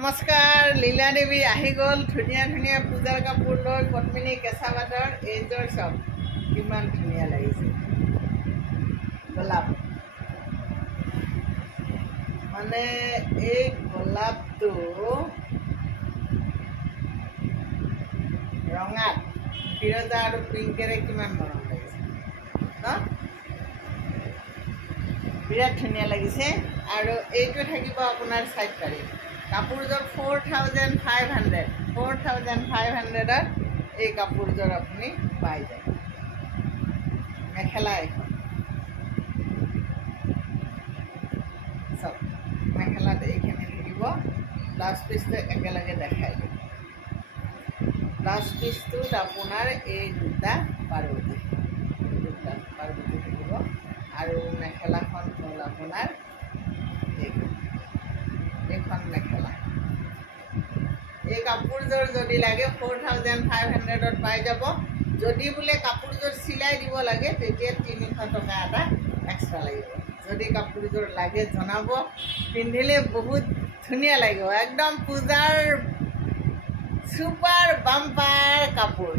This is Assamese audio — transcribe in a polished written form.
नमस्कार लीला देवी आहि गल धुनिया धुनिया पूजार कापूर लय पद्मिनी केঁচা बादर एजर सब किमान धुनिया लागिছে गोलाप माने এই গোলাপটো रंगात फिरोजा और पिंकेरे किमान मरम लागिছে न बिराट धुनिया लागिছে और এইটো থাকিব আপোনাৰ 7 তাৰিখ কাপোৰজৰ 4500 এই কাপোৰজৰ আপুনি পাই যায় মেখেলা এখন সব মেখেলাত এইখিনি থাকিব ব্লাউজ পিসটো একেলগে দেখাই দিম ব্লাউজ পিসটোত আপোনাৰ এই দুটা পাৰ্বতী থাকিব আৰু মেখেলাখন হ'ল আপোনাৰ এখন মেখেলা এই কাপোৰজৰ যদি লাগে 4500 পাই যাব যদি বুলে কাপোৰজৰ সিলাই দিব লাগে তেতিয়া 300 টকা এটা এক্সট্ৰা লাগিব যদি কাপোৰজৰ লাগে জনাব পিন্ধিলে বহুত ধুনিয়া লাগিব একদম পূজাৰ সুপাৰ বাম্পাৰ কাপোৰ